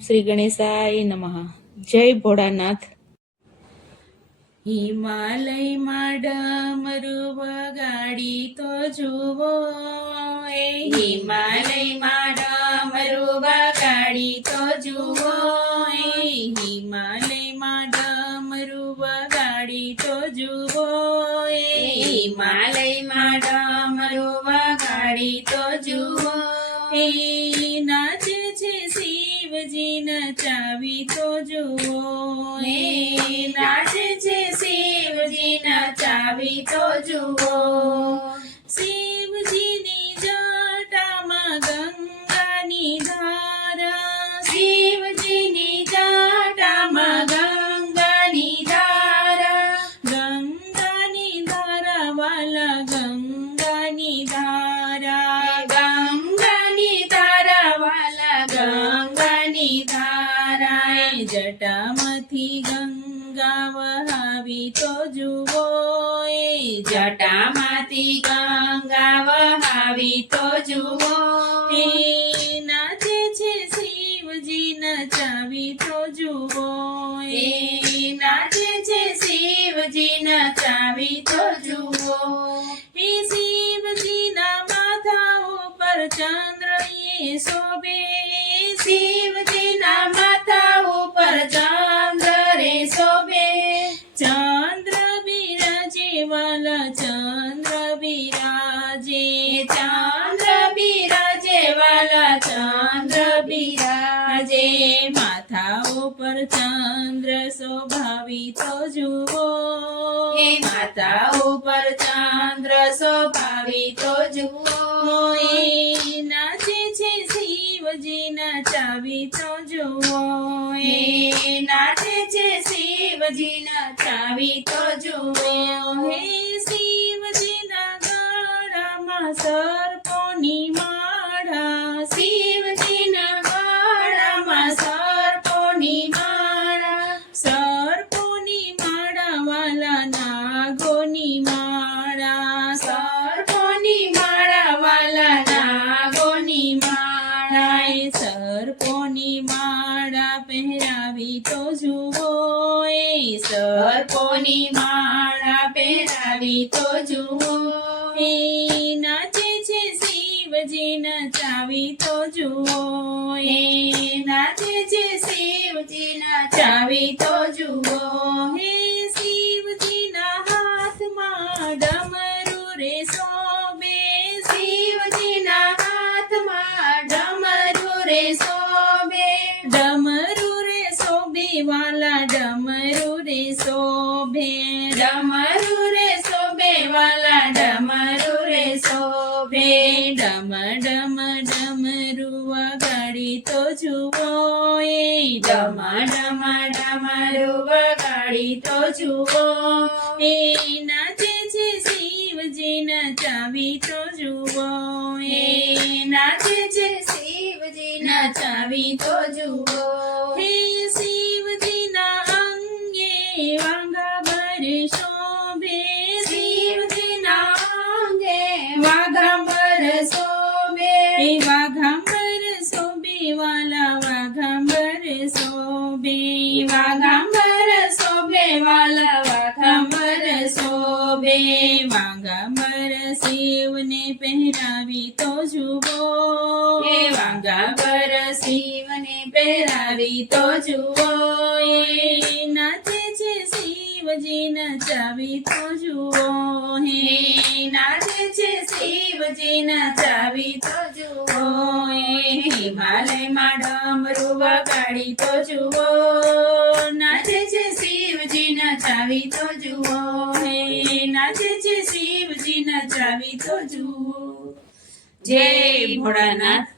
શ્રી ગણેશાય નમઃ. જય ભોળાનાથ. હિમાલયમાં ડમરું વગાડી તો જુઓ, હિમાલયમાં ડમરું વગાડી તો જુઓ, હિમાલયમાં ડમરું વગાડી તો જુઓ, હિમાલયમાં ડમરું વગાડી તો જુઓ, નાચે છે શિવજી નચાવી તો જુઓ, નાચે છે શિવજી નચાવી તો જુઓ, શિવજીની જટામાં ગંગાની ધારા, શિવજીની જટામાં ગંગાની ધારા, ગંગાની ધારા વાલા ગંગાની ધારા, ગંગાની ધારા વાલા ગંગાની ધારા, જટામાંથી ગંગા વહાવી તો જુઓ, જટામાંથી ગંગા વહાવી તો જુઓ, નાચે છે શિવજી નચાવી તો જુઓ, નાચે છે શિવજી નચાવી તો જુઓ, શિવજીના માથા ઉપર ચંદ્ર એ શોભે, શિવજીના માથા ઉપર ચંદ્ર રે શોભે, ચંદ્ર બિરાજે વાલા ચંદ્ર બિરાજે, ચંદ્ર બિરાજે વાલા ચંદ્ર બિરાજે, માથા ઉપર ચંદ્ર શોભાવી તો જુઓ, માથા ઉપર ચંદ્ર શોભાવી તો જુઓ, નાચે છે શિવજી નચાવી તો જુઓ, નાચે છે શિવજી નચાવી તો જુઓ, હે શિવજીના ગળામાં સર્પોની માળા, શિવજીના ગળામાં સર્પોની માળા, સર્પોની માળા વાલા નાગોની માળા, સર્પોની માળા વાલા નાગોની માળા, સર્પોની માળા પહેરાવી તો જુઓ, સર્પોની માળા પહેરાવી તો જુઓ, નાચે છે શિવજી નચાવી તો જુઓ, નાચે છે શિવજી નચાવી તો જુઓ, હે શિવજીના હાથમાં ડમરું રે શોભે, શિવજીના હાથમાં ડમરું રે શોભે, ડમરું રે શોભે વાલા ડમરું રે શોભે, ડમરું રે શોભે વાલા ડમરું રે શોભે, ડમ ડમ ડમરું વગાડી તો જુઓ, ડમ ડમ ડમરું વગાડી તો જુઓ, નાચે છે શિવજી નચાવી તો જુઓ, નાચે છે શિવજી નચાવી તો જુઓ, હે શિવજીના અંગે વાઘાબર શોભે, શિવજીના અંગે વાઘાબર શોભે, વાઘાબર શોભે વાલા વાઘાબર શોભે, વાઘાબર શોભે વાલા વાઘાબર શોભે, વાઘાબર શિવને પહેરાવી તો જુઓ, વાઘાબર શિવને પહેરાવી તો જુઓ, નાચે છે શિવજી નચાવી તો જુઓ, નાચે છે શિવજી નચાવી તો જુઓ, હિમાલયમાં ડમરું વગાડી તો જુઓ, નાચે છે શિવજી નચાવી તો જુઓ, નાચે છે શિવજી નચાવી તો જુઓ. જય ભોળાનાથ.